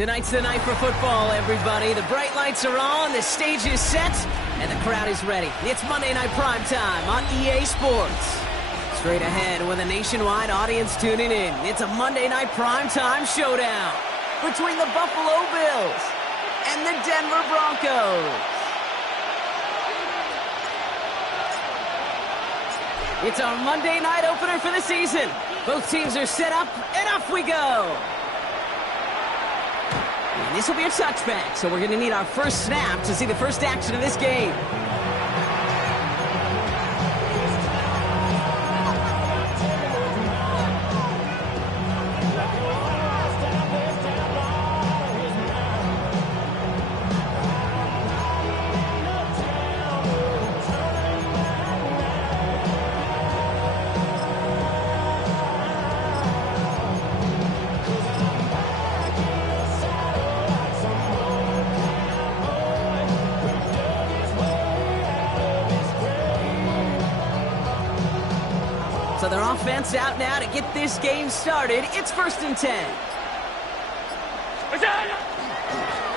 Tonight's the night for football, everybody. The bright lights are on, the stage is set, and the crowd is ready. It's Monday Night Primetime on EA Sports. Straight ahead with a nationwide audience tuning in. It's a Monday Night Primetime showdown between the Buffalo Bills and the Denver Broncos. It's our Monday night opener for the season. Both teams are set up, and off we go. And this will be a touchback, so we're going to need our first snap to see the first action of this game. So their offense out now to get this game started. It's 1st and 10.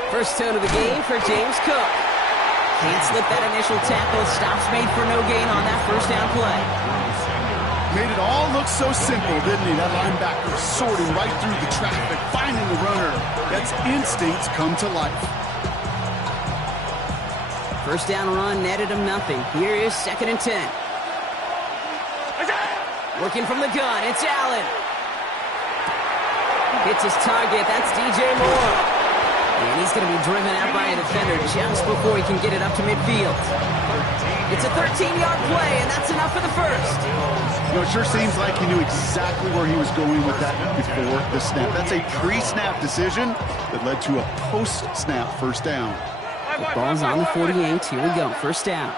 First tone of the game for James Cook. Can't slip that initial tackle. Stops made for no gain on that first down play. Made it all look so simple, didn't he? That linebacker sorting right through the traffic, finding the runner. That's instincts come to life. First down run netted him nothing. Here is 2nd and 10. Working from the gun, it's Allen. Hits his target, that's DJ Moore. And he's going to be driven out by a defender just before he can get it up to midfield. It's a 13-yard play, and that's enough for the first. You know, it sure seems like he knew exactly where he was going with that before the snap. That's a pre-snap decision that led to a post-snap first down. The ball's on the 48. Here we go, first down.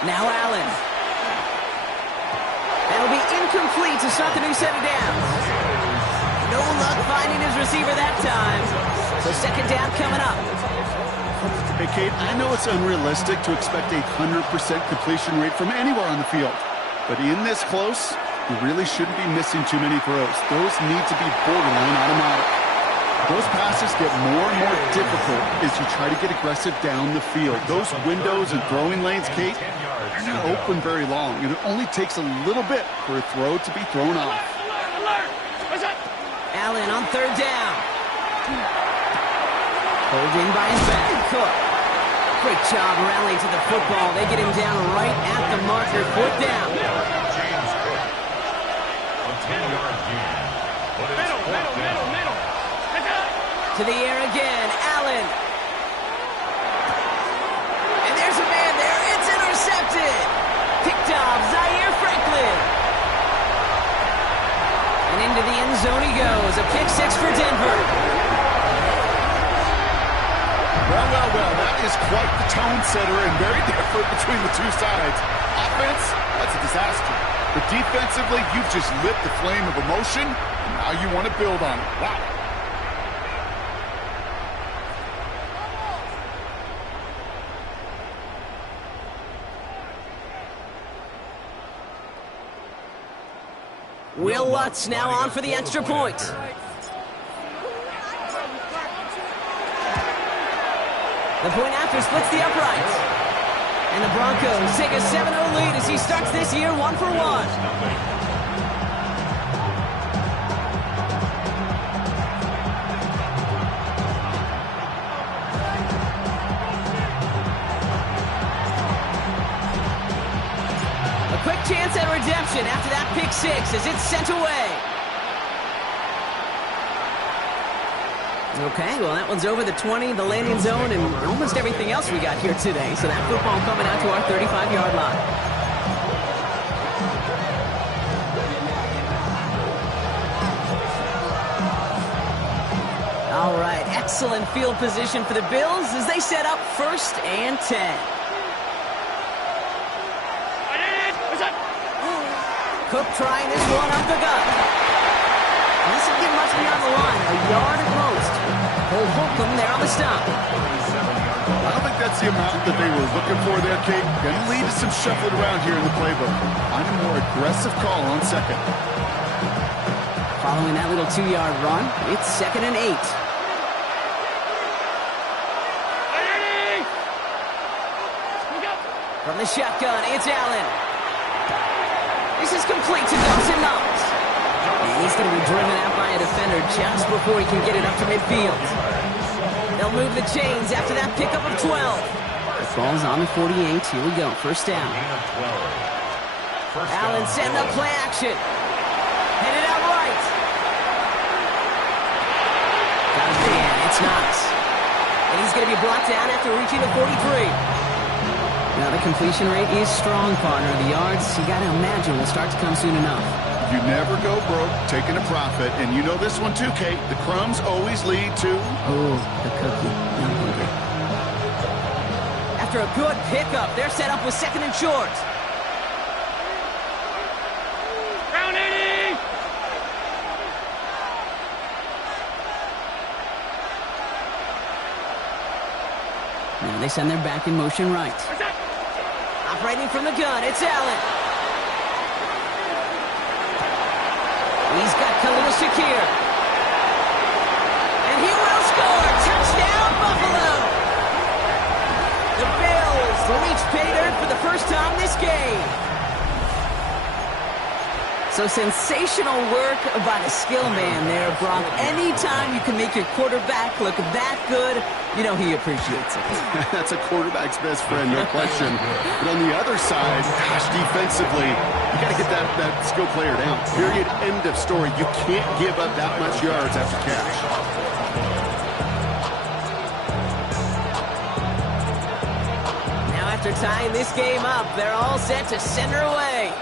Now Allen. That'll be incomplete to start the new set of downs. No luck finding his receiver that time. So 2nd down coming up. Hey, Kate, I know it's unrealistic to expect a 100% completion rate from anywhere on the field. But in this close, you really shouldn't be missing too many throws. Those need to be borderline automatic. Those passes get more and more difficult as you try to get aggressive down the field. Those windows and throwing lanes, Kate, they're not open very long, and it only takes a little bit for a throw to be thrown off. Allen on 3rd down. Holding by his back. Cook. Great job rallying to the football. They get him down right at the marker. 4th down. To the air again, Allen. And there's a man there. It's intercepted. Picked off Zaire Franklin. And into the end zone he goes. A pick 6 for Denver. Well, that is quite the tone setter and very different between the two sides. Offense, that's a disaster. But defensively, you've just lit the flame of emotion, and now you want to build on it. Wow. Will Lutz now on for the extra point. The point after splits the uprights. And the Broncos take a 7-0 lead as he starts this year 1 for 1. Chance at redemption after that pick 6 as it's sent away. Okay, well that one's over the 20, the landing zone, and almost everything else we got here today. So that football coming out to our 35-yard line. All right, excellent field position for the Bills as they set up 1st and 10. Cook trying this one up the gut. And this will get much beyond the line, a yard at most. tackle him there on the stop. I don't think that's the amount that they were looking for there, Kate. Going to lead to some shuffling around here in the playbook. Find a more aggressive call on second. Following that little 2-yard run, it's 2nd and 8. From the shotgun, it's Allen. This is complete to Dawson Knox. And he's going to be driven out by a defender just before he can get it up to midfield. They'll move the chains after that pickup of 12. The ball's on the 48. Here we go. First down. Allen setting up play action. Headed out right. Got a man. It's Knox. And he's going to be brought down after reaching the 43. Now the completion rate is strong, partner. The yards, you got to imagine, will start to come soon enough. You never go broke taking a profit, and you know this one too, Kate. The crumbs always lead to... Oh, the cookie. I'm hungry. After a good pickup, they're set up with 2nd and short. Round 80! Now they send their back in motion right. Operating from the gun, it's Allen. He's got Khalil Shakir. And he will score! Touchdown, Buffalo! The Bills reach pay dirt for the first time this game. So sensational work by the skill man there, Brock. Anytime you can make your quarterback look that good, you know he appreciates it. That's a quarterback's best friend, no question. But on the other side, gosh, defensively, you got to get that skill player down. Period, end of story. You can't give up that much yards after catch. Now after tying this game up, they're all set to send her away.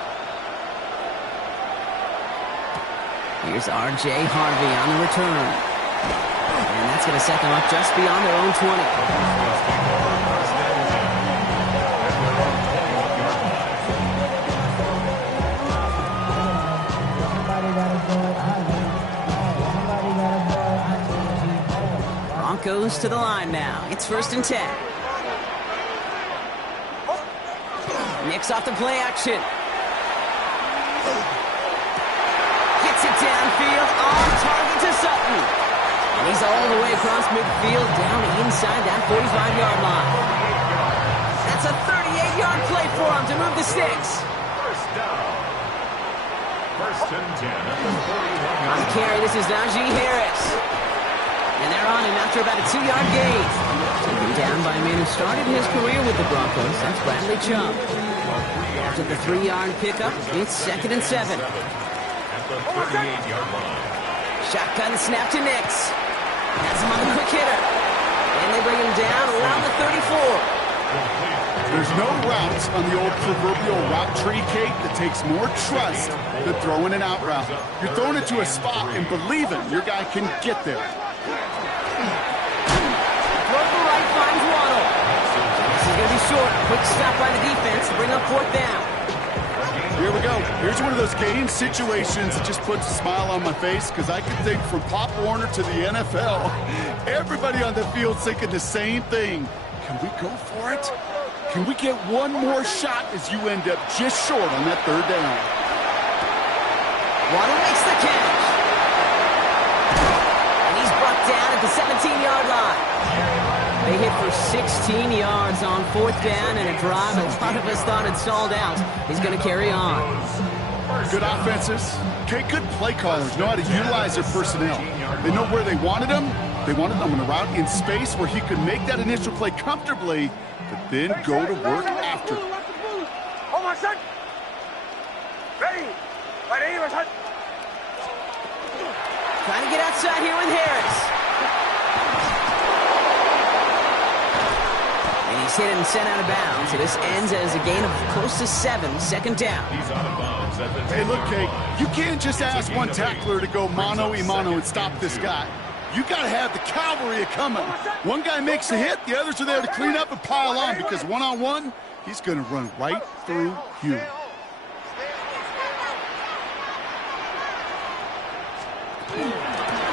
Here's R.J. Harvey on the return. And that's going to set them up just beyond their own 20. Broncos to the line now. It's 1st and 10. Knicks off the play action. It downfield, on target to Sutton. And he's all the way across midfield, down inside that 45-yard line. That's a 38-yard play for him to move the sticks. First down. 1st and 10. On the carry, this is Najee Harris. And they're on him after about a 2-yard gain. Taken down by a man who started his career with the Broncos. That's Bradley Chubb. After the 3-yard pickup, it's 2nd and 7. The 38-yard line. Shotgun snap to Nix. Has him on the quick hitter. And they bring him down around the 34. There's no routes on the old proverbial route tree, Kate, that takes more trust than throwing an out route. You're throwing it to a spot and believing your guy can get there. Throw to the right, finds Waddle. This is going to be short. Quick stop by the defense to bring up 4th down. Here we go. Here's one of those game situations that just puts a smile on my face because I can think from Pop Warner to the NFL, everybody on the field's thinking the same thing. Can we go for it? Can we get one more shot as you end up just short on that 3rd down? Waddle makes the catch. And he's brought down at the 17-yard line. They hit for 16 yards on 4th down and a drive a lot of us thought had stalled out. He's going to carry on. Good offenses. Okay, good play callers know how to utilize their personnel. They know where they wanted them. They wanted them on a route in space where he could make that initial play comfortably, but then go to work after. Hold on, son. Ready. Trying to get outside here with Harris. He's hit and sent out of bounds. So this ends as a gain of close to 7, 2nd down. He's out of bounds at the 10. Hey, look, Kate, you can't just ask one tackler to go mano-a-mano and stop this guy. You got to have the cavalry coming. One guy makes a hit, the others are there to clean up and pile on because one-on-one, he's going to run right through you.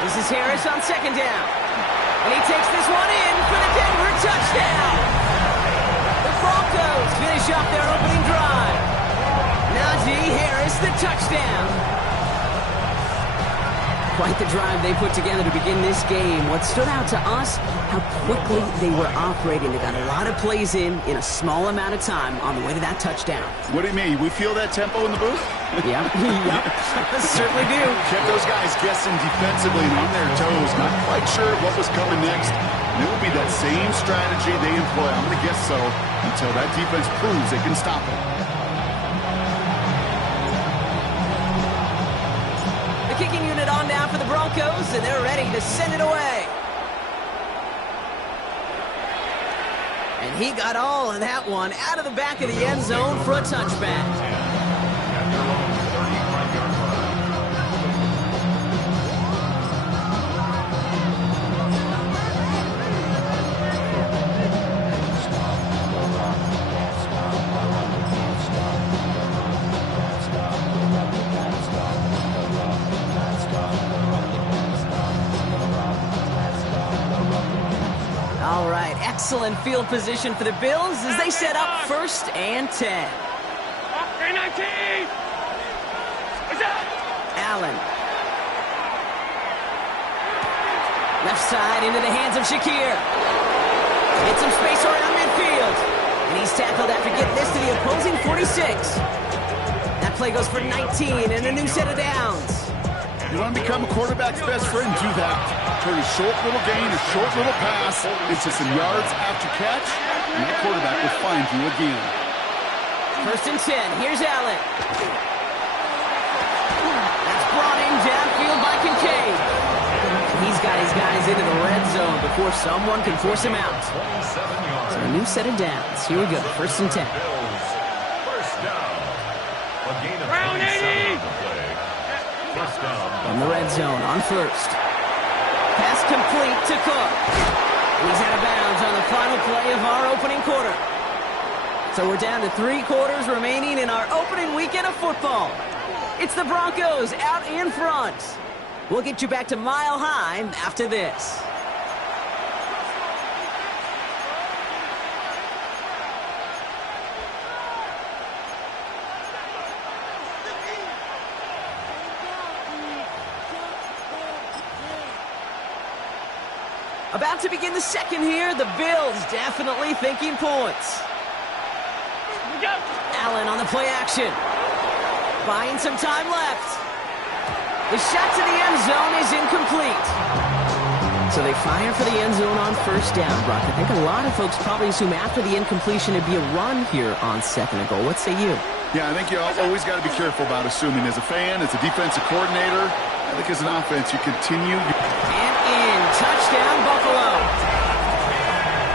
This is Harris on 2nd down. And he takes this one in for the Denver touchdown. The Broncos finish off their opening drive. Najee Harris, the touchdown. Quite the drive they put together to begin this game. What stood out to us, how quickly they were operating. They got a lot of plays in a small amount of time on the way to that touchdown. What do you mean? We feel that tempo in the booth? Yeah, certainly do. Kept those guys guessing defensively and on their toes. Not quite sure what was coming next. And it will be that same strategy they employ. I'm going to guess so until that defense proves they can stop it. Kicking unit on now for the Broncos, and they're ready to send it away. And he got all of that one out of the back of the end zone for a touchback. All right, excellent field position for the Bills as they set up 1st and 10. Allen. Left side into the hands of Shakir. Get some space around midfield. And he's tackled after getting this to the opposing 46. That play goes for 19 and a new set of downs. You want to become a quarterback's best friend? Do that. Turn a short little gain, a short little pass into some yards after catch, and that quarterback will find you again. 1st and 10. Here's Allen. That's brought in downfield by Kincaid. He's got his guys into the red zone before someone can force him out. So a new set of downs. Here we go. 1st and 10. First down. A gain of 27 on the play. First down. From the red zone on 1st. Pass complete to Cook. And he's out of bounds on the final play of our opening quarter. So we're down to 3 quarters remaining in our opening weekend of football. It's the Broncos out in front. We'll get you back to Mile High after this. About to begin the second here. The Bills definitely thinking points. Allen on the play action. Buying some time left. The shot to the end zone is incomplete. So they fire for the end zone on 1st down, Brock. I think a lot of folks probably assume after the incompletion it'd be a run here on 2nd and goal. What say you? Yeah, I think you always got to be careful about assuming. As a fan, as a defensive coordinator, I think as an offense, you continue. And in. Touchdown, Buffalo.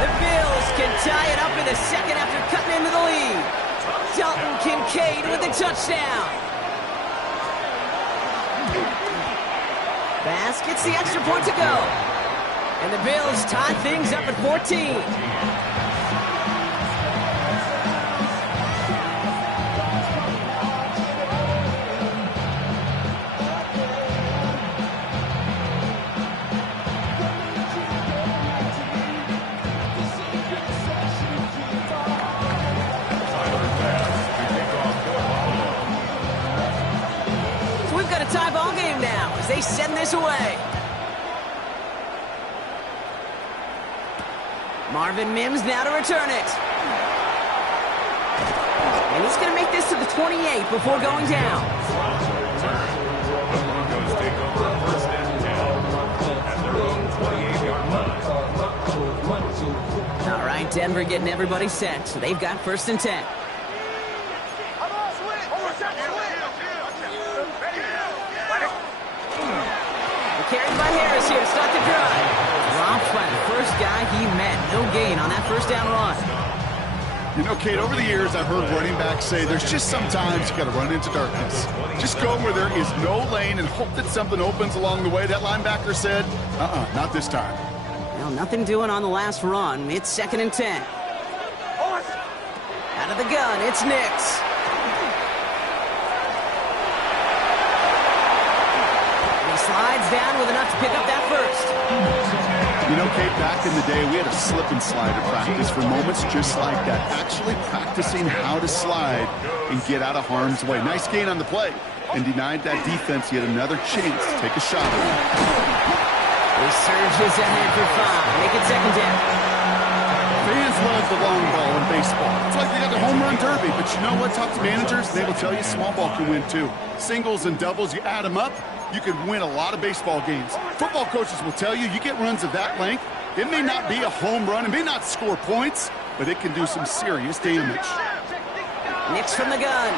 The Bills can tie it up in the second after cutting into the lead. Dalton Kincaid with the touchdown. Bass gets the extra point to go. And the Bills tie things up at 14. They send this away. Marvin Mims now to return it. And he's going to make this to the 28 before going down. The Broncos take over 1st and 10 at their own 28-yard line. All right, Denver getting everybody set. So they've got 1st and 10. Carried by Harris here to start the drive. Dropped by the first guy he met. No gain on that 1st down run. You know, Kate, over the years, I've heard running backs say there's just sometimes you got to run into darkness. Just go where there is no lane and hope that something opens along the way. That linebacker said, not this time. Well, nothing doing on the last run. It's 2nd and 10. Out of the gun, it's Nix. Slides down with enough to pick up that 1st. You know, Kate, back in the day, we had a slip and slide at practice for moments just like that. Actually practicing how to slide and get out of harm's way. Nice gain on the play, and denied that defense yet another chance to take a shot at him. He surges ahead for 5. Make it second down. Fans love the long ball in baseball. It's like they got the home run derby, but you know what? Talk to managers, they will tell you small ball can win too. Singles and doubles, you add them up, you could win a lot of baseball games. Football coaches will tell you, you get runs of that length, it may not be a home run, it may not score points, but it can do some serious damage. Nix from the gun.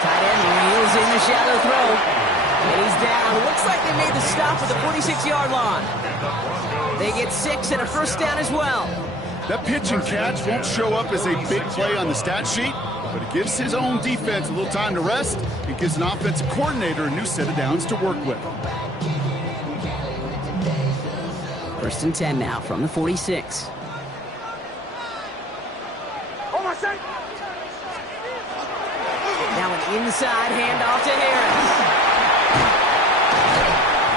Tight end reels in the shallow throw. And he's down. Looks like they made the stop at the 46-yard line. They get 6 and a first down as well. That pitch and catch won't show up as a big play on the stat sheet, but it gives his own defense a little time to rest. It gives an offensive coordinator a new set of downs to work with. First and 10 now from the 46. Now an inside handoff to Harris.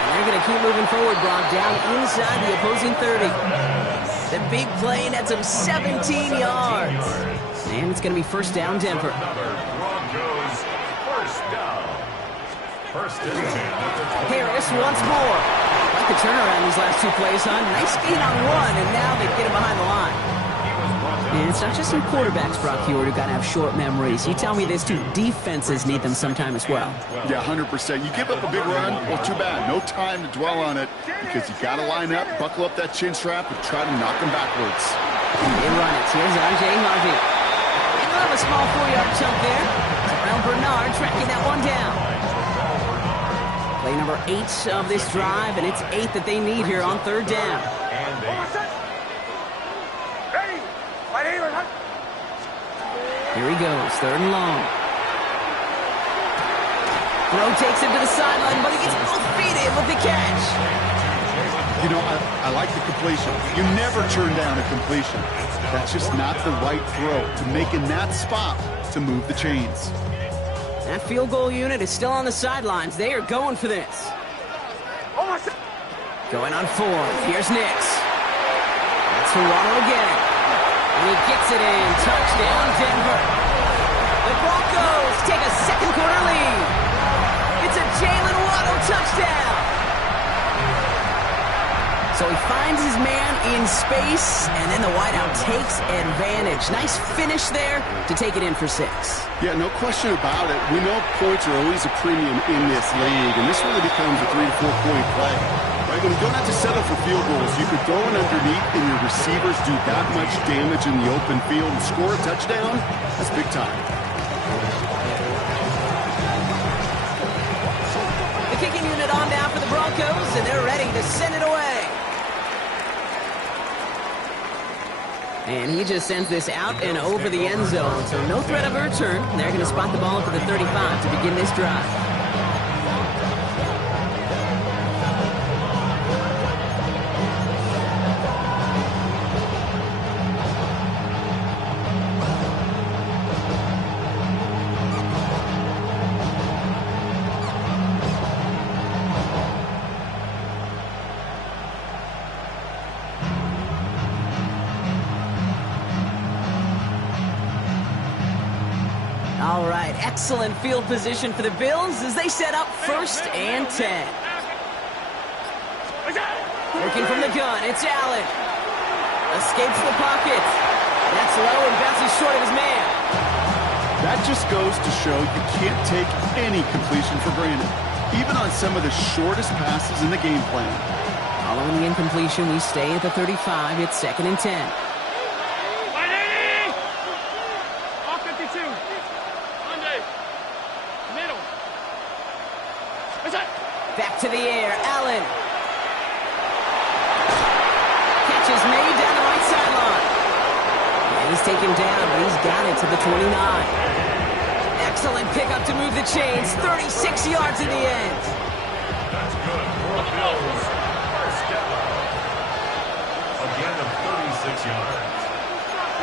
And they're going to keep moving forward, Brock, down inside the opposing 30. The big play nets him 17 yards. And it's going to be first down, Denver. Harris once more. Like the turnaround these last 2 plays, huh? Nice gain on 1, and now they get him behind the line. And it's not just some quarterbacks, Brock Hewitt, who got to have short memories. You tell me this too, defenses need them sometime as well. Yeah, 100%. You give up a big run, well, too bad. No time to dwell on it because you got to line up, buckle up that chin strap, and try to knock them backwards. They run it. Here's R.J. Harvey. And they'll have a small 4-yard chunk there. Terrell Bernard tracking that one down. Play number 8 of this drive, and it's 8 that they need here on third down. Here he goes, third and long. Throw takes him to the sideline, but he gets both feet in with the catch. You know, I like the completion. You never turn down a completion. That's just not the right throw to make in that spot to move the chains. That field goal unit is still on the sidelines. They are going for this. Going on 4. Here's Nix. That's for Waddle again. And he gets it in. Touchdown, Denver. The Broncos take a second quarter lead. It's a Jalen Waddle touchdown. So he finds his man in space, and then the wideout takes advantage. Nice finish there to take it in for 6. Yeah, no question about it. We know points are always a premium in this league, and this really becomes a 3 to 4 point play. Right? When you don't have to settle for field goals, you could throw it underneath, and your receivers do that much damage in the open field and score a touchdown. That's big time. The kicking unit on down for the Broncos, and they're ready to send it away. And he just sends this out and over the end zone. So no threat of a return. They're going to spot the ball for the 35 to begin this drive. All right, excellent field position for the Bills as they set up first and 10. Working from the gun, it's Allen. Escapes the pocket. That's low and bounces short of his man. That just goes to show you can't take any completion for granted, even on some of the shortest passes in the game plan. Following the incompletion, we stay at the 35. It's second and 10. Back to the air, Allen. Catch is made down the right sideline. And he's taken down, but he's got it to the 29. Excellent pickup to move the chains. 36 yards in the end. That's good for the Bills. First down. Again of 36 yards.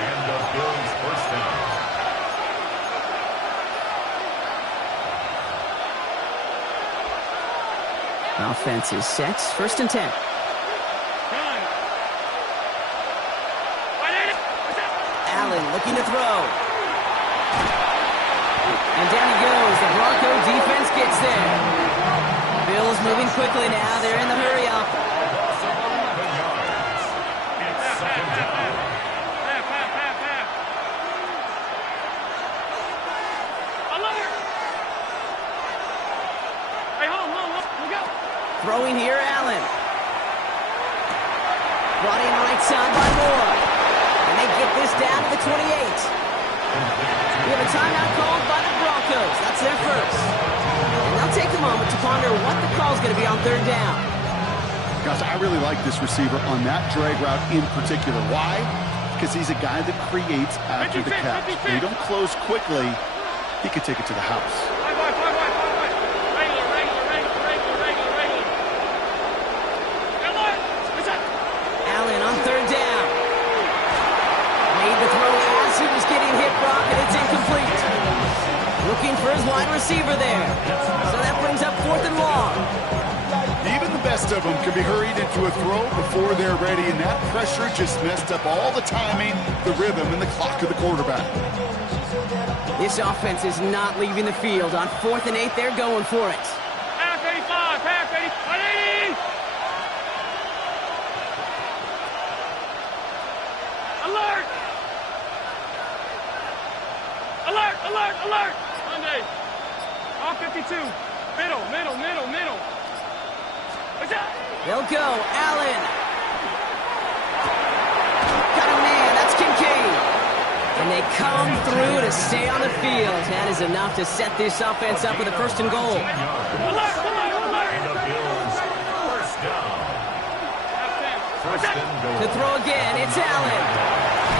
And the Bills first down. Offense is set. 1st and 10. Allen looking to throw. And down he goes. The Bronco defense gets there. Bills moving quickly now. They're in the hurry up. It's 2nd down. Throwing here, Allen. Brought in right side by Moore. And they get this down to the 28. We have a timeout called by the Broncos. That's their first. And they'll take a moment to ponder what the call's going to be on 3rd down. Gosh, I really like this receiver on that drag route in particular. Why? Because he's a guy that creates after the catch. If they don't close quickly, he could take it to the house. Allen on 3rd down. Made the throw as he was getting hit, Brock, and it's incomplete. Looking for his wide receiver there. So that brings up 4th and long. Even the best of them can be hurried into a throw before they're ready, and that pressure just messed up all the timing, the rhythm, and the clock of the quarterback. This offense is not leaving the field. On 4th and 8, they're going for it. Pass 85, pass 80, 180! Alert! Alert, alert, alert! Monday. All 52. Middle. What's up? They'll go. Allen. Got a man. That's Kincaid. And they come through to stay on the field. That is enough to set this offense up with a 1st and goal. Alert! And the Bills, 1st down. 1st and goal. To throw again, it's Allen.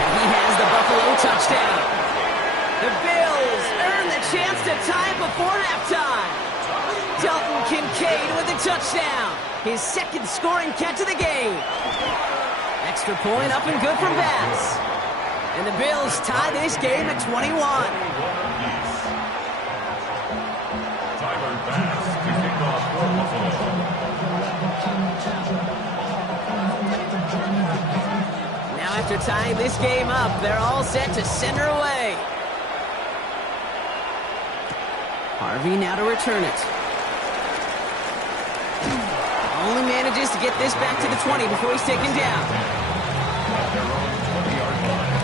And he has the Buffalo touchdown. The Bills earn the chance to tie it before halftime. Dalton Kincaid with a touchdown. His 2nd scoring catch of the game. Extra point up and good from Bass. And the Bills tie this game at 21. Tyler Bass to kick off for Buffalo. Now after tying this game up, they're all set to send her away. Harvey now to return it. Only manages to get this back to the 20 before he's taken down. At their own 20-yard line.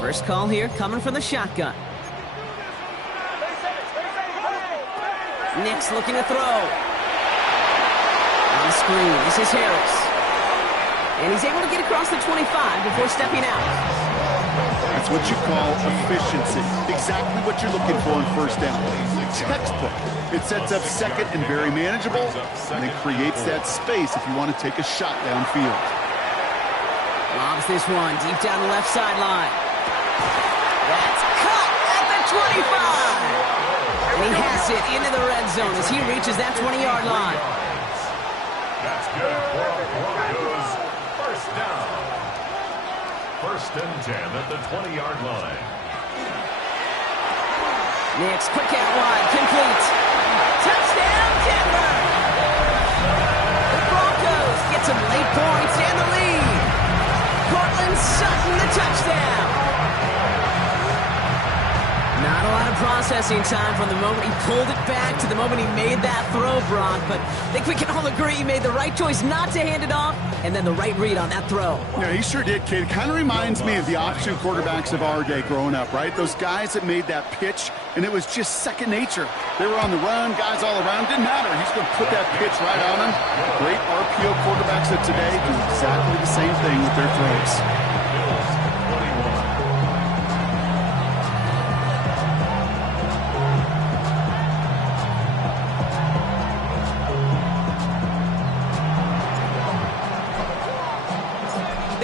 First call here coming from the shotgun. Nick's looking to throw. On the screen, this is Harris. And he's able to get across the 25 before stepping out. That's what you call efficiency. Exactly what you're looking for in 1st down. Textbook. It sets up 2nd and very manageable, and it creates that space if you want to take a shot downfield. Lobs this one deep down the left sideline. That's cut at the 25. And he has it into the red zone as he reaches that 20-yard line. That's good for the Broncos. 1st down. 1st and 10 at the 20-yard line. Nick's quick out wide, complete. Touchdown, Denver! The Broncos get some late points and the lead. Cortland Sutton, the touchdown. Not a lot of processing time from the moment he pulled it back to the moment he made that throw, Brock. But I think we can all agree he made the right choice not to hand it off, and then the right read on that throw. Yeah, he sure did, kid. It kind of reminds me of the option quarterbacks of our day growing up, right? Those guys that made that pitch, and it was just second nature. They were on the run, guys all around. Didn't matter. He's going to put that pitch right on him. Great RPO quarterbacks of today do exactly the same thing with their throws.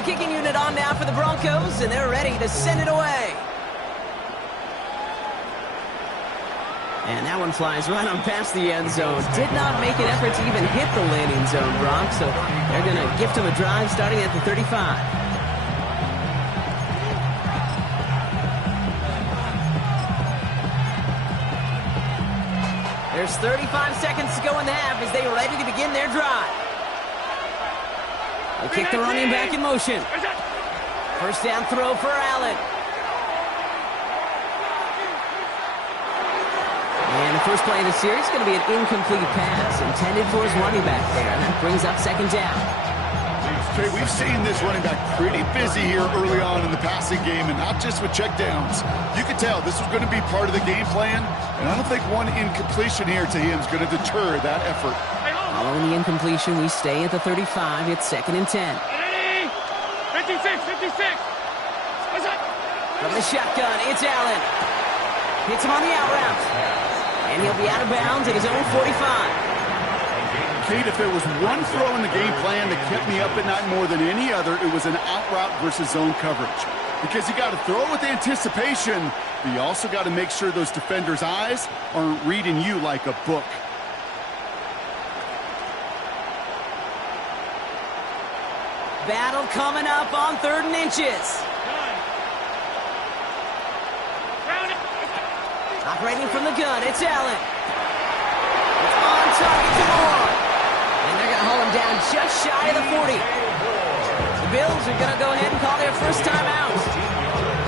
Kicking unit on now for the Broncos, and they're ready to send it away. And that one flies right on past the end zone. Did not make an effort to even hit the landing zone, Brock. So they're going to gift him a drive starting at the 35. There's 35 seconds to go in the half as they are ready to begin their drive. They kick the running back in motion. First down throw for Allen. And the first play of the series is going to be an incomplete pass intended for his running back there. And that brings up second down. Okay, we've seen this running back pretty busy here early on in the passing game, and not just with checkdowns. You could tell this was going to be part of the game plan, and I don't think one incompletion here to him is going to deter that effort. Following the incompletion, we stay at the 35. It's 2nd and 10. 56, 56. From the shotgun, it's Allen. Hits him on the out route. And he'll be out of bounds at his own 45. Kate, if there was one throw in the game plan that kept me up at night more than any other, it was an out route versus zone coverage. Because you got to throw with anticipation, but you also got to make sure those defenders' eyes aren't reading you like a book. Battle coming up on 3rd and inches. Operating from the gun, it's Allen. It's on target to Moore. And they're going to haul him down just shy of the 40. The Bills are going to go ahead and call their first time out.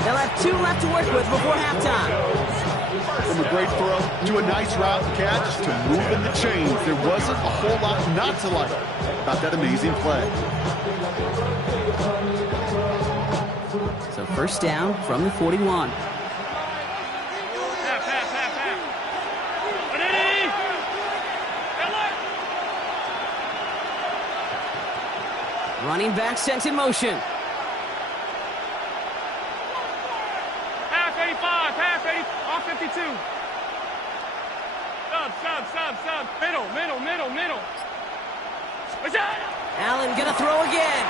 They'll have 2 left to work with before halftime. From a great throw to a nice route catch to moving the chains, there wasn't a whole lot not to like about that amazing play. So first down from the 41. Running back sent in motion. Half 85, half 80, off 52. Sub. Middle. Allen gonna throw again.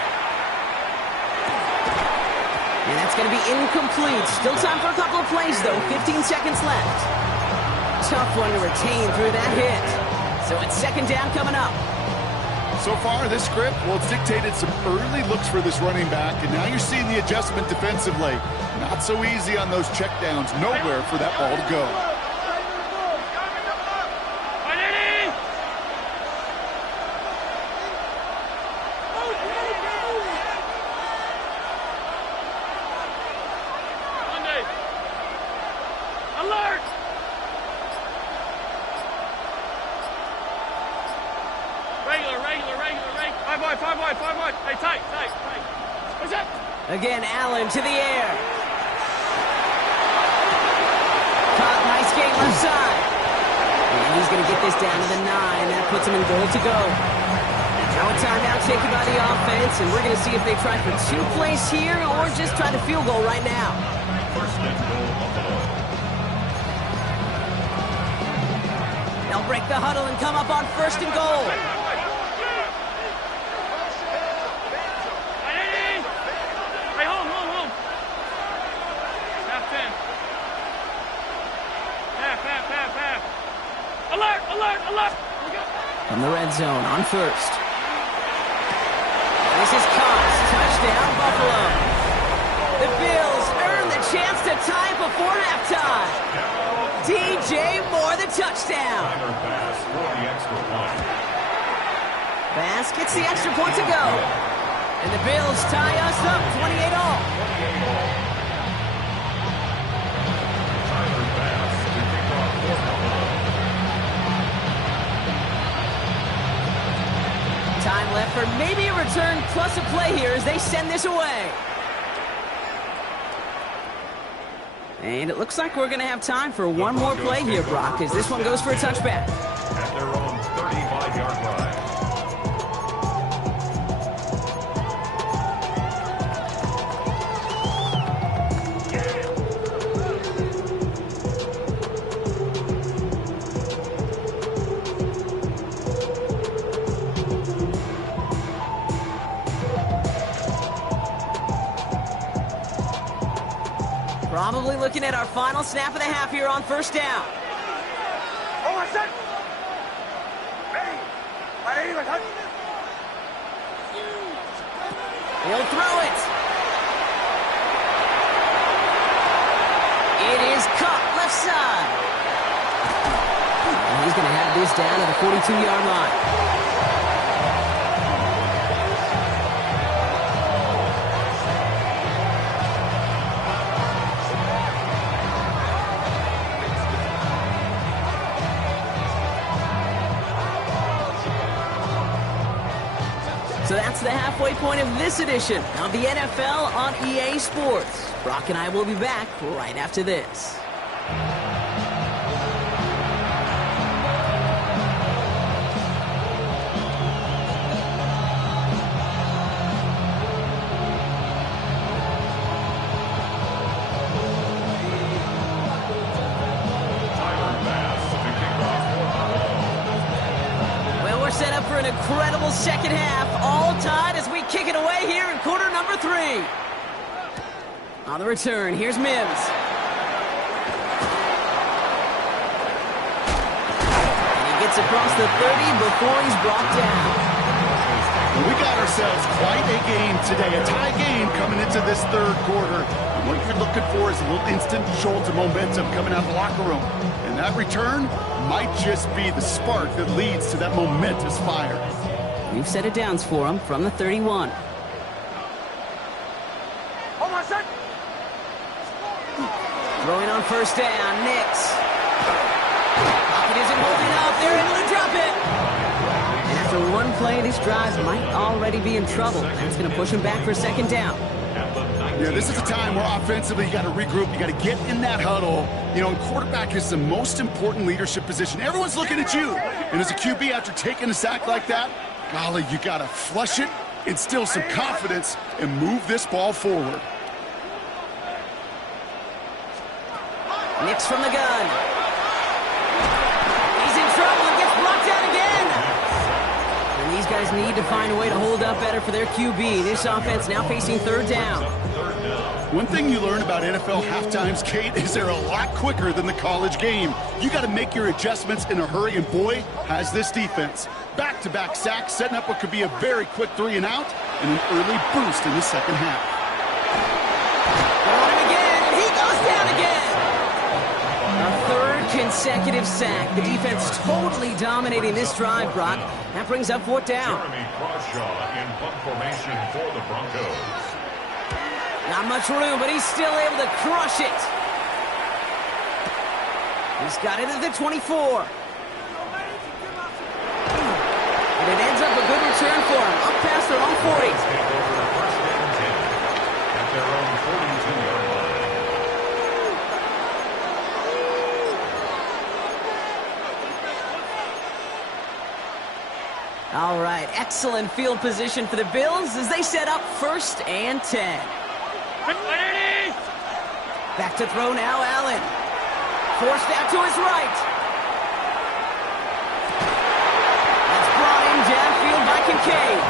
And that's gonna be incomplete. Still time for a couple of plays though. 15 seconds left. Tough one to retain through that hit. So it's 2nd down coming up. So far, this script, well, it's dictated some early looks for this running back, and now you're seeing the adjustment defensively. Not so easy on those checkdowns. Nowhere for that ball to go. Alert! Regular. 5 wide. Hey, tight. What's that? Again, Allen to the air. Caught, nice game left side. And he's going to get this down to the 9. That puts him in goal to go. Now a timeout taken by the offense, and we're going to see if they try for 2 plays here or just try the field goal right now. They'll break the huddle and come up on 1st and goal. Alert! From the red zone on 1st. This is Cox. Touchdown, Buffalo. The Bills earn the chance to tie it before halftime. DJ Moore, the touchdown. Bass gets the extra point to go. And the Bills tie us up 28-all. Time left for maybe a return plus a play here as they send this away. And it looks like we're going to have time for one more play here, Brock, as this one goes for a touchback. At their own 35-yard line. Probably looking at our final snap of the half here on 1st down. He'll throw it. It is caught left side. And he's going to have this down to the 42-yard line. So that's the halfway point of this edition of the NFL on EA Sports. Brock and I will be back right after this. Set up for an incredible second half, all tied as we kick it away here in quarter number 3. On the return, here's Myles. And he gets across the 30 before he's brought down. Well, we got ourselves quite a game today, a tie game coming into this third quarter. And what you're looking for is a little instant jolt of momentum coming out of the locker room. And that return might just be the spark that leads to that momentous fire. We've set it downs for him from the 31. Throwing on first down, Nix. Pocket isn't holding up, they're able to drop it. And after one play, this drive might already be in trouble. That's going to push him back for second down. Yeah, this is a time where offensively you got to regroup, you got to get in that huddle. You know, and quarterback is the most important leadership position. Everyone's looking at you. And as a QB, after taking a sack like that, golly, you got to flush it, instill some confidence, and move this ball forward. Nix from the gun. He's in trouble and gets blocked out again. And these guys need to find a way to hold up better for their QB. This offense now facing third down. One thing you learn about NFL halftimes, Kate, is they're a lot quicker than the college game. You got to make your adjustments in a hurry, and boy, has this defense. Back-to-back sacks, setting up what could be a very quick 3 and out, and an early boost in the second half. On him again, and he goes down again. A third consecutive sack. The defense totally dominating this drive, Brock. That brings up fourth down. Jeremy Crawshaw in punt formation for the Broncos. Not much room, but he's still able to crush it. He's got it at the 24. And it ends up a good return for him, up past their own 40. At their own 42-yard line. All right, excellent field position for the Bills as they set up 1st and 10. Back to throw now, Allen. Forced out to his right. That's brought in downfield by Kincaid.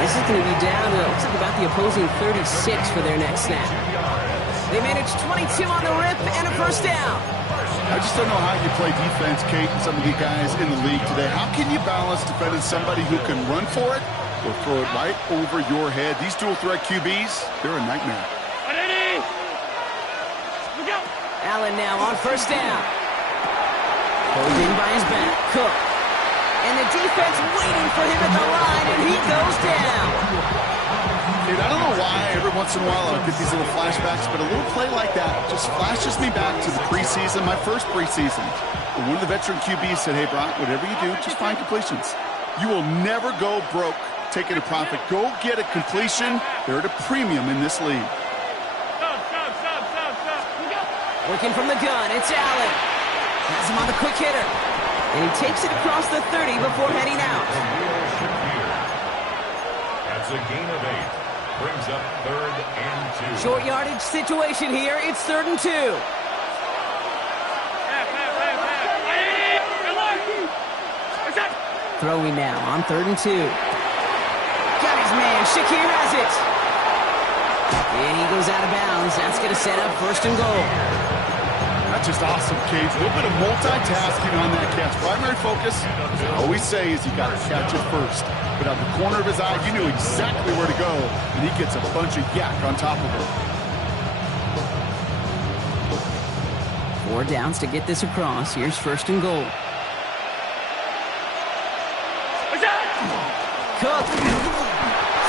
This is going to be down to, looks like about the opposing 36 for their next snap. They managed 22 on the rip and a first down. I just don't know how you play defense, Kate, and some of you guys in the league today. How can you balance defending somebody who can run for it or throw it right over your head? These dual-threat QBs, they're a nightmare. Allen now on first down. Holding by his back, Cook. And the defense waiting for him at the line, and he goes down. Dude, I don't know why every once in a while I'll get these little flashbacks, but a little play like that just flashes me back to the preseason, my first preseason. When one of the veteran QBs said, hey, Brock, whatever you do, just find completions. You will never go broke taking a profit. Go get a completion. They're at a premium in this league. Working from the gun, it's Allen. Has him on the quick hitter. And he takes it across the 30 before heading out. That's a gain of 8. Brings up 3rd and 2. Short yardage situation here. It's 3rd and 2. Throwing now on 3rd and 2. Got his man. Shakir has it. And he goes out of bounds. That's going to set up 1st and goal. That's just awesome, Cage. A little bit of multitasking on that catch. Primary focus, as I always say, is you got to catch it first. But out the corner of his eye, you knew exactly where to go, and he gets a bunch of yak on top of it. 4 downs to get this across. Here's 1st and goal. Cook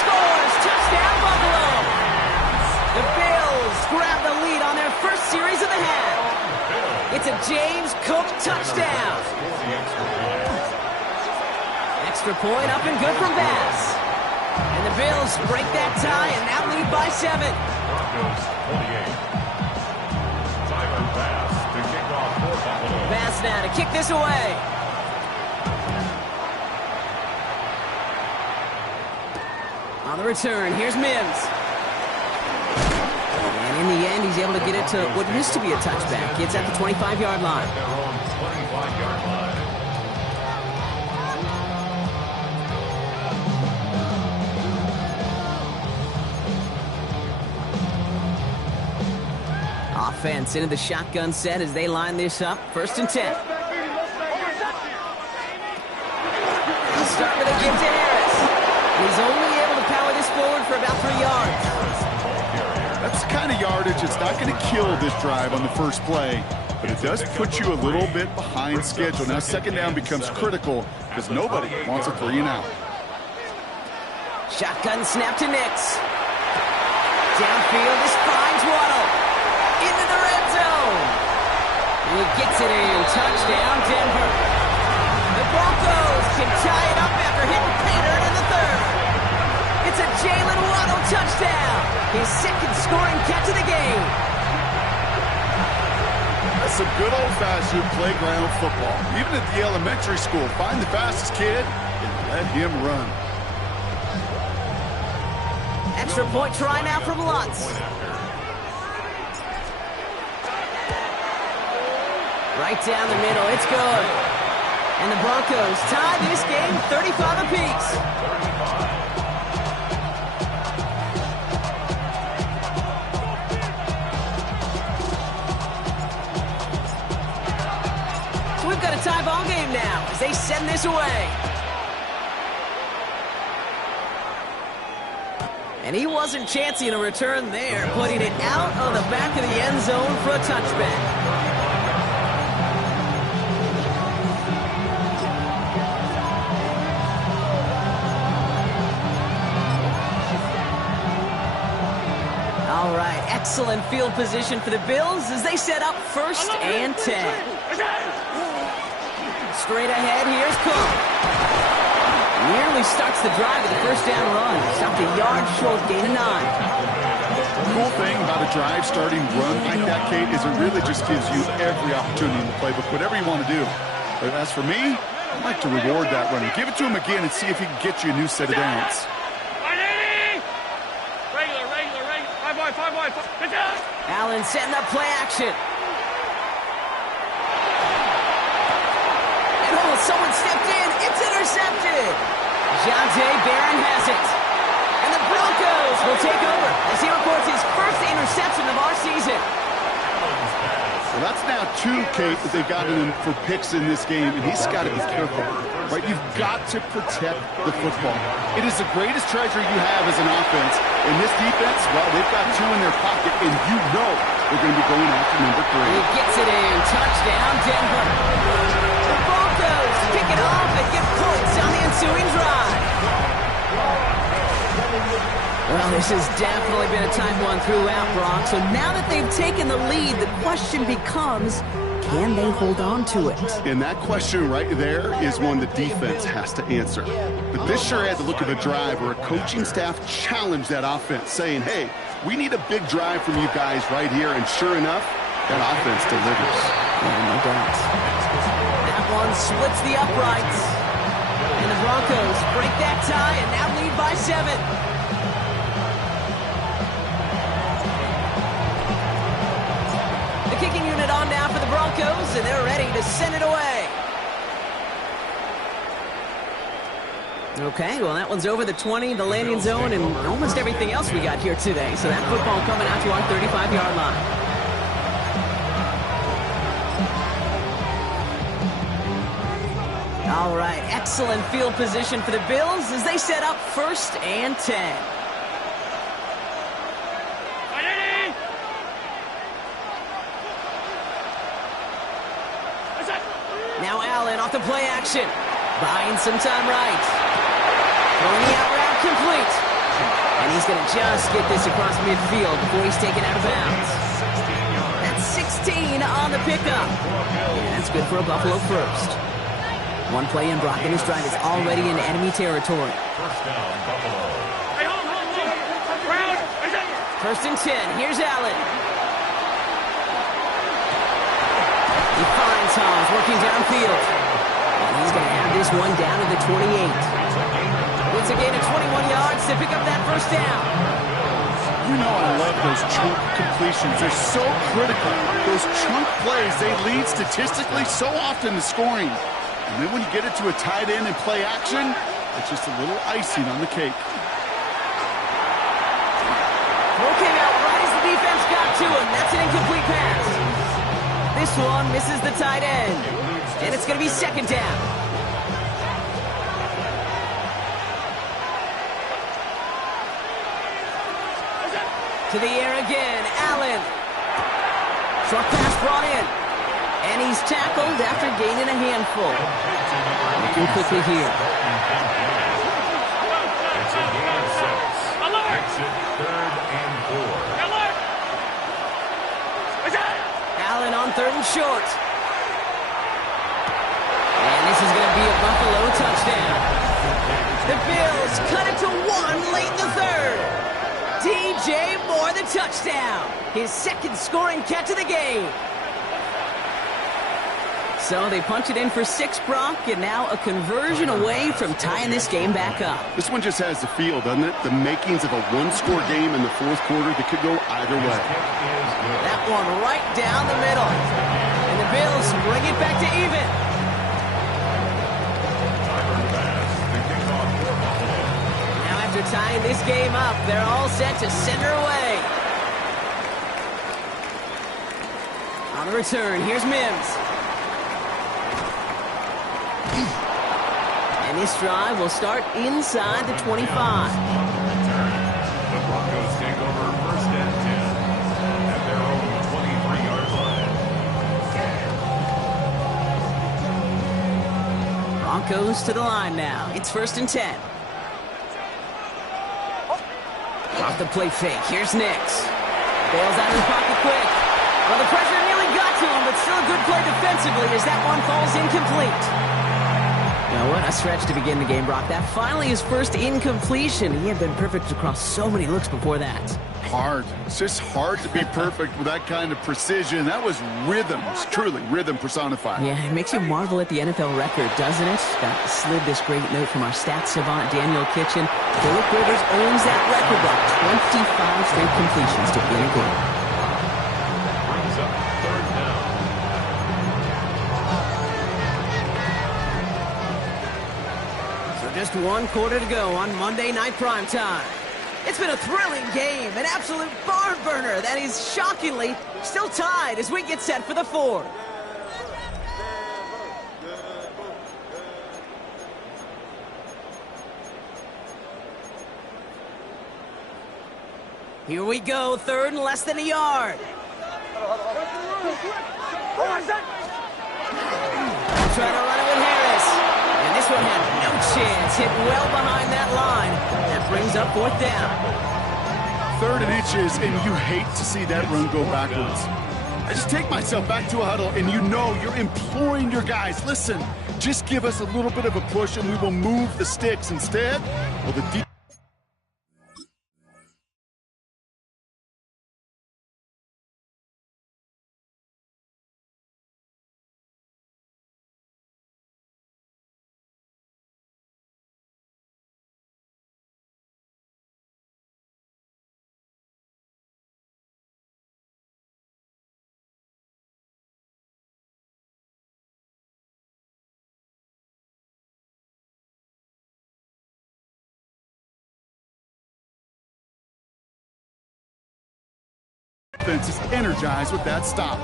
scores! Touchdown, Buffalo! The Bills grab the lead on their first series of the half. It's a James Cook touchdown. Extra point up and good from Bass. And the Bills break that tie and now lead by 7. Broncos 28. Tyler Bass to kick off for Buffalo. Bass now to kick this away. On the return, here's Mims. And in the end, he's able to get it to what used to be a touchback. It's at the 25-yard line. Their own 25-yard line. Offense into the shotgun set as they line this up. 1st and 10. He'll start with a give to Harris. He's only able to power this forward for about 3 yards. That's the kind of yardage that's not going to kill this drive on the first play, but it does put you a little bit behind schedule. Now 2nd down becomes critical because nobody wants a 3 and out. Shotgun snap to Nix. Downfield, this finds Waddle. Into the red zone. He gets it in. Touchdown, Denver. The Broncos can tie it up after hitting Pater in the 3rd. It's a Jalen Waddle touchdown. His 2nd scoring catch of the game. That's some good old-fashioned playground football. Even at the elementary school, find the fastest kid and let him run. Extra point try now from Lutz. Right down the middle, it's good. And the Broncos tie this game 35 apiece. So we've got a tie ball game now as they send this away. And he wasn't chancing a return there, putting it out on the back of the end zone for a touchback. All right, excellent field position for the Bills as they set up 1st and 10. Straight ahead, here's Cook. Nearly starts the drive with the 1st down run. Stopped a yard short, gain of 9. The cool thing about a drive starting run like that, Kate, is it really just gives you every opportunity in the playbook, whatever you want to do. But as for me, I'd like to reward that runner. Give it to him again and see if he can get you a new set of downs. Five wide. Get down. Allen setting up play action. And someone stepped in. It's intercepted. Jonte Barron has it. And the Broncos will take over as he records his 1st interception of our season. Well, that's now 2, Kate, that they've gotten him for picks in this game, and he's got to be careful. Right? You've got to protect the football. It is the greatest treasure you have as an offense. In this defense, well, they've got 2 in their pocket, and you know they're going to be going after number 3. He gets it in. Touchdown, Denver. The Broncos pick it off and get points on the ensuing drive. Well, this has definitely been a tight one throughout, Brock. So now that they've taken the lead, the question becomes, can they hold on to it? And that question right there is one the defense has to answer. But this sure had the look of a drive where a coaching staff challenged that offense, saying, hey, we need a big drive from you guys right here. And sure enough, that offense delivers. No doubt. That one splits the uprights. And the Broncos break that tie and now lead by 7. Kicking unit on now for the Broncos, and they're ready to send it away. Okay, well, that one's over the 20, the landing zone, and almost everything else we got here today. So that football coming out to our 35-yard line. All right, excellent field position for the Bills as they set up 1st and 10. Now Allen off the play action. Buying some time right. Throwing the out route complete. And he's going to just get this across midfield before he's taken out of bounds. That's 16 on the pickup. And that's good for a Buffalo first. One play in, Brock, and his drive is already in enemy territory. First down, Buffalo. 1st and 10. Here's Allen. He finds Holmes working downfield. And he's going to have this one down to the 28. It's a gain of 21 yards to pick up that 1st down. You know I love those chunk completions. They're so critical. Those chunk plays, they lead statistically so often to scoring. And then when you get it to a tight end and play action, it's just a little icing on the cake. Throw came out right as the defense got to him. That's an incomplete pass. This one misses the tight end. And it's going to be 2nd down. To the air again, Allen. Short pass brought in. And he's tackled after gaining a handful. Looking quickly here. It's a gain of 6. Exit 3rd and 4. Allen on 3rd and short. And this is going to be a Buffalo touchdown. The Bills cut it to 1 late in the 3rd. DJ Moore the touchdown. His 2nd scoring catch of the game. So they punch it in for 6, Brock, and now a conversion away from tying this game back up. This one just has the feel, doesn't it? The makings of a one-score game in the 4th quarter that could go either way. That one right down the middle. And the Bills bring it back to even. Now after tying this game up, they're all set to send her away. On the return, here's Myles. And this drive will start inside the 25. The Broncos take over 1st and 10 at their own 23-yard line. Broncos to the line now. It's 1st and 10. Off the play fake. Here's Nix. Bails out of the pocket quick. Well, the pressure nearly got to him, but still a good play defensively as that one falls incomplete. Now, what a stretch to begin the game, Brock. That finally his 1st incompletion. He had been perfect across so many looks before that. Hard. It's just hard to be perfect with that kind of precision. That was rhythm. It's truly rhythm personified. Yeah, it makes you marvel at the NFL record, doesn't it? Got slid this great note from our stats savant, Daniel Kitchen. Phillip Rivers owns that record, Brock. 25 straight completions to begin a game. Brings up 3rd down. Just 1 quarter to go on Monday Night Primetime. It's been a thrilling game, an absolute barn burner that is shockingly still tied as we get set for the 4th. Here we go, 3rd and less than a yard. Trying to run it with Harris. And this one had no chance. Hit well behind that line. That brings up 4th down. 3rd and inches, and you hate to see that run go backwards. I just take myself back to a huddle, and you know you're imploring your guys, listen, just give us a little bit of a push, and we will move the sticks. Instead, well, the deep. Defense is energized with that stop.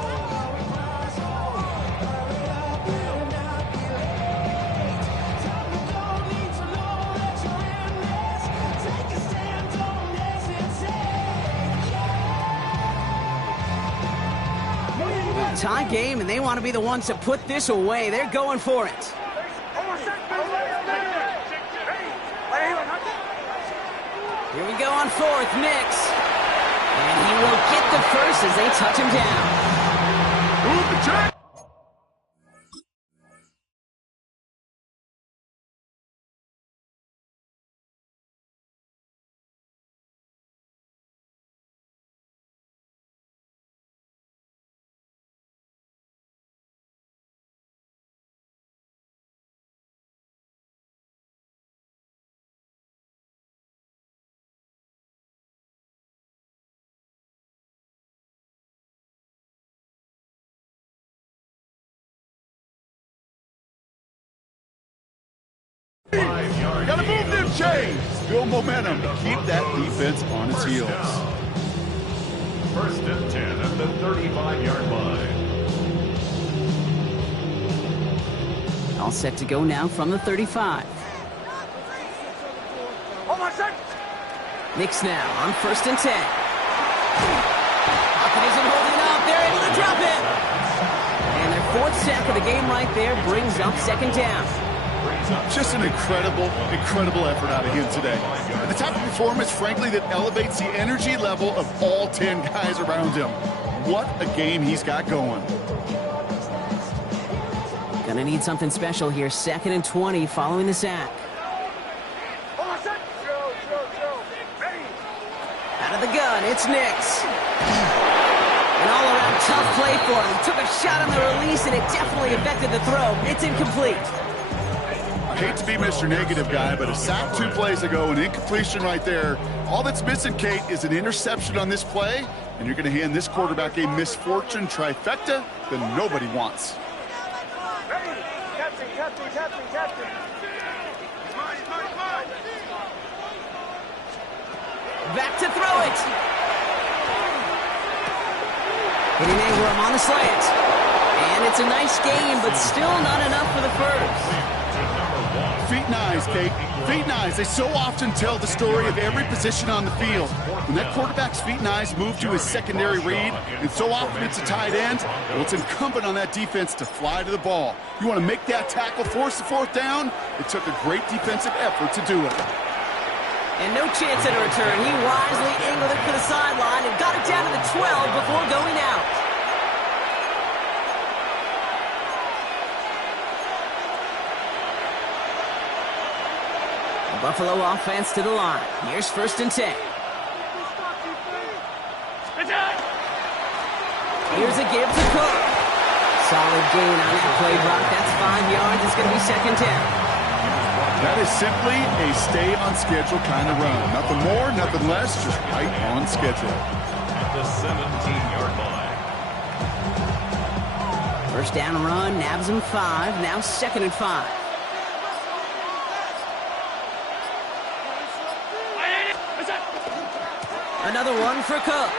Tie game, and they want to be the ones to put this away. They're going for it. Here we go on fourth, Nix. And he will get the first as they touch him down. Move the check. Gotta move them chains. Build momentum. Keep that defense on its heels. First and 10 at the 35-yard line. All set to go now from the 35. Nix now on first and 10. Pocket isn't holding up. They're able to drop it. And their fourth sack of the game right there brings up second down. Just an incredible effort out of him today. And the type of performance, frankly, that elevates the energy level of all 10 guys around him. What a game he's got going. Gonna need something special here. Second and 20 following the sack. Out of the gun, it's Nix. An all-around tough play for him. Took a shot on the release, and it definitely affected the throw. It's incomplete. I hate to be Mr. Negative guy, but a sack 2 plays ago, an incompletion right there. All that's missing, Kate, is an interception on this play, and you're going to hand this quarterback a misfortune trifecta that nobody wants. Back to throw it. Hitting Ingram on the slant. And it's a nice game, but still not enough for the first. Feet and eyes, Kate. Feet and eyes. They so often tell the story of every position on the field. When that quarterback's feet and eyes move to his secondary read, and so often it's a tight end, well, it's incumbent on that defense to fly to the ball. You want to make that tackle, force the fourth down? It took a great defensive effort to do it. And no chance at a return. He wisely angled it for the sideline and got it down to the 12 before going out. The Buffalo offense to the line. Here's first and 10. Here's a give to Cook. Solid gain on that play, Brock. That's 5 yards. It's going to be second down. That is simply a stay-on-schedule kind of run. Nothing more, nothing less, just right on schedule. At the 17-yard line. First down run, nabs him 5. Now second and 5. Another one for Cook.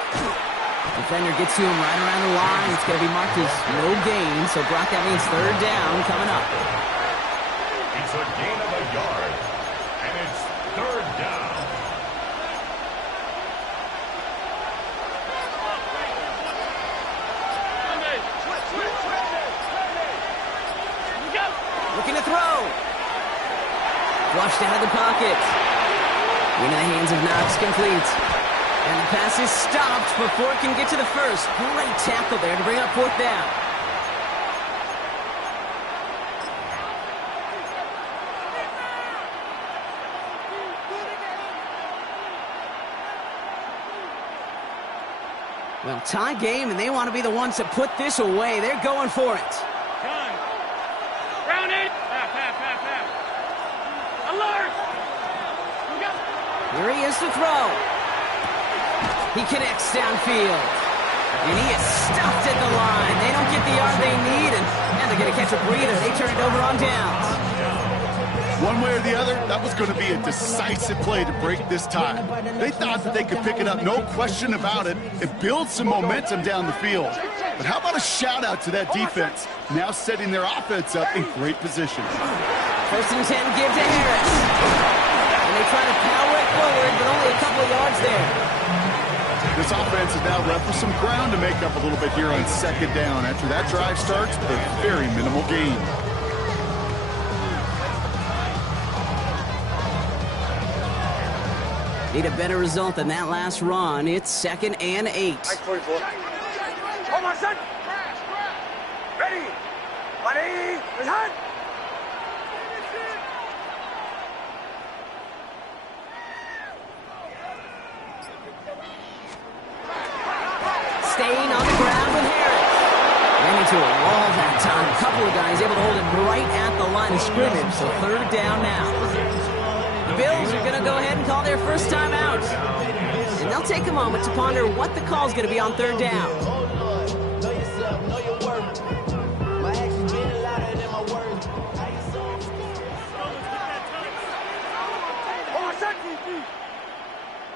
Defender gets to him right around the line. It's going to be marked as no gain, so Brock, that means third down coming up. It's a gain of a yard, and it's third down. Looking to throw. Flushed out of the pocket. Into the hands of Knox, complete. And the pass is stopped before it can get to the first. Great tackle there to bring up fourth down. Well, tie game, and they want to be the ones to put this away. They're going for it. Round 8. Half. Alert! Here he is to throw. He connects downfield. And he is stuffed at the line. They don't get the yard they need, and they're going to catch a breather. They turn it over on downs. One way or the other, that was going to be a decisive play to break this tie. They thought that they could pick it up, no question about it, and build some momentum down the field. But how about a shout-out to that defense, now setting their offense up in great position. First and 10, give to Harris. And they try to power it forward, but only a couple of yards there. The This offense is now left with some ground to make up a little bit here on second down after that drive starts with a very minimal gain. Need a better result than that last run. It's 2nd and 8. Hold on, son. Ready. Ready. Ready. Staying on the ground with Harris. Ran into a wall that time. A couple of guys able to hold him right at the line of scrimmage. So 3rd down now. The Bills are going to go ahead and call their first time out. And they'll take a moment to ponder what the call is going to be on 3rd down.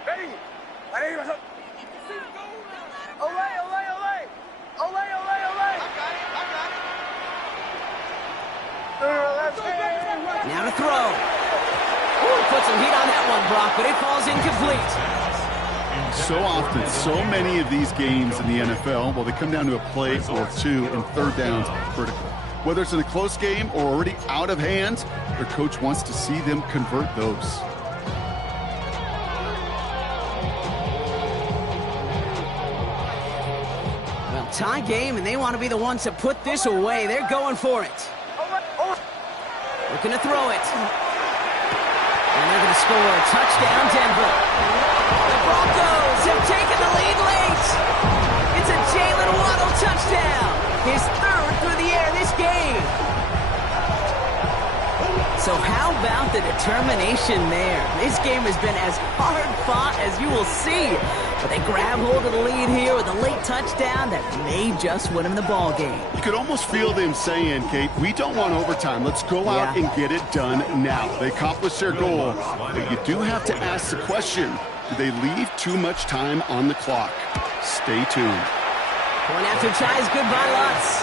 Ready. Ready. Now to throw. Ooh, put some heat on that one, Brock, but it falls incomplete. So often, so many of these games in the NFL, well, they come down to a play or two, and 3rd downs are critical. Whether it's in a close game or already out of hand, their coach wants to see them convert those. Well, tie game, and they want to be the ones to put this away. They're going for it. Looking to throw it. And they're going to score. Touchdown, Denver. The Broncos have taken the lead late. It's a Jalen Waddle touchdown. His 3rd through the air this game. So how about the determination there? This game has been as hard fought as you will see. But they grab hold of the lead here with a late touchdown that may just win them the ball game. You could almost feel them saying, Kate, we don't want overtime. Let's go out and get it done now. They accomplished their goal, but you do have to ask the question, do they leave too much time on the clock? Stay tuned. Point after tries, goodbye Lutz.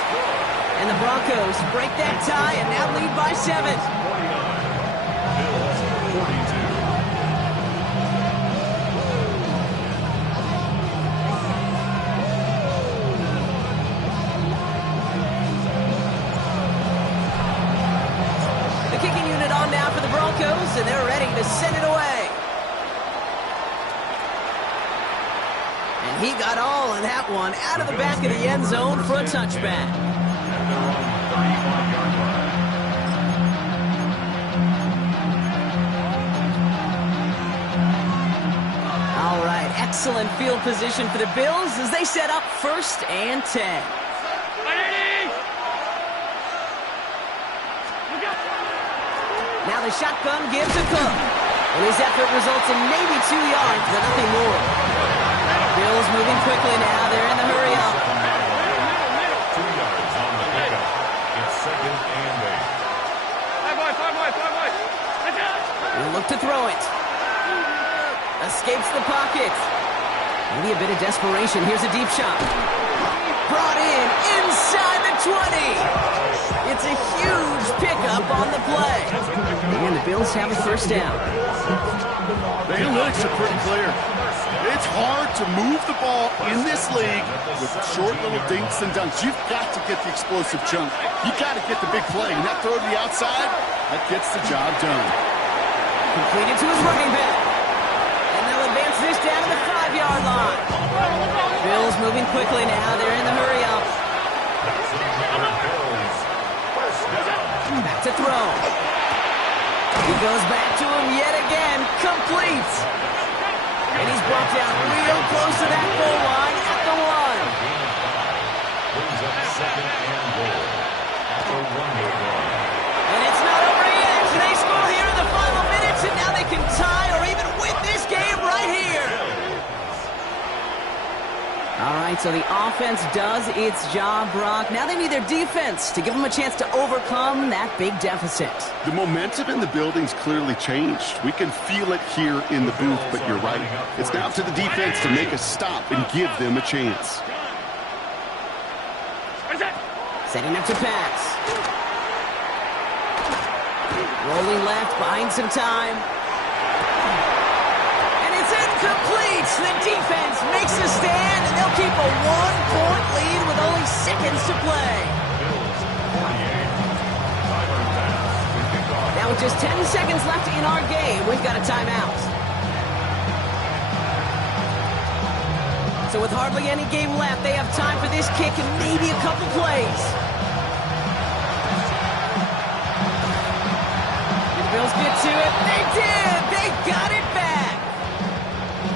And the Broncos break that tie and now lead by 7. And they're ready to send it away. And he got all of that one out of the back of the end zone for a touchback. All right, excellent field position for the Bills as they set up 1st and 10. Now the shotgun gives to Cook. And his effort results in maybe 2 yards, but nothing more. Bills moving quickly now. They're in the hurry up. 2 yards on the pickup. It's 2nd and 8. He'll look to throw it. Escapes the pocket. Maybe a bit of desperation. Here's a deep shot. Brought in inside the 20. It's a huge pickup on the play. And the Bills have a 1st down. The analytics are pretty clear. It's hard to move the ball in this league with short little dinks and dunks. You've got to get the explosive chunk. You've got to get the big play. And that throw to the outside, that gets the job done. Completed to his running back. And they'll advance this down to the 5-yard line. Bills moving quickly now. They're in the hurry up. Back to throw. He goes back to him yet again. Complete. And he's brought down real close to that goal line at the 1. Brings up 2nd and goal. After 1-yard run. And it's not over yet. They score here in the final minutes, and now they can tie or even win this game right here. All right, so the offense does its job, Brock. Now they need their defense to give them a chance to overcome that big deficit. The momentum in the building's clearly changed. We can feel it here in the booth, but you're right. It's now up to the defense to make a stop and give them a chance. Setting up to pass. Rolling left, buying some time. And it's incomplete! The defense makes a stand, and they'll keep a 1-point lead with only seconds to play. Bills 48. Tyler pass to kick off. Now with just 10 seconds left in our game, we've got a timeout. So with hardly any game left, they have time for this kick and maybe a couple plays. The Bills get to it. They did! They got it back!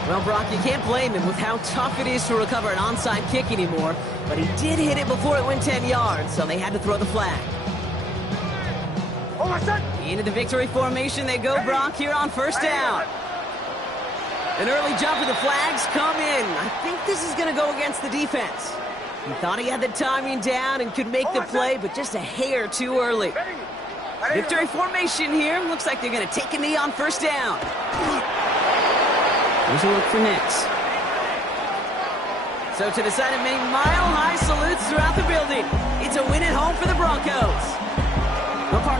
Well, Brock, you can't blame him with how tough it is to recover an onside kick anymore, but he did hit it before it went 10 yards, so they had to throw the flag. Into the victory formation they go, Brock, here on first down. An early jump of the flags come in. I think this is going to go against the defense. He thought he had the timing down and could make the play, but just a hair too early. Victory formation here. Looks like they're going to take a knee on first down. Here's a look for Nix. So to the side of Maine, mile-high salutes throughout the building. It's a win at home for the Broncos.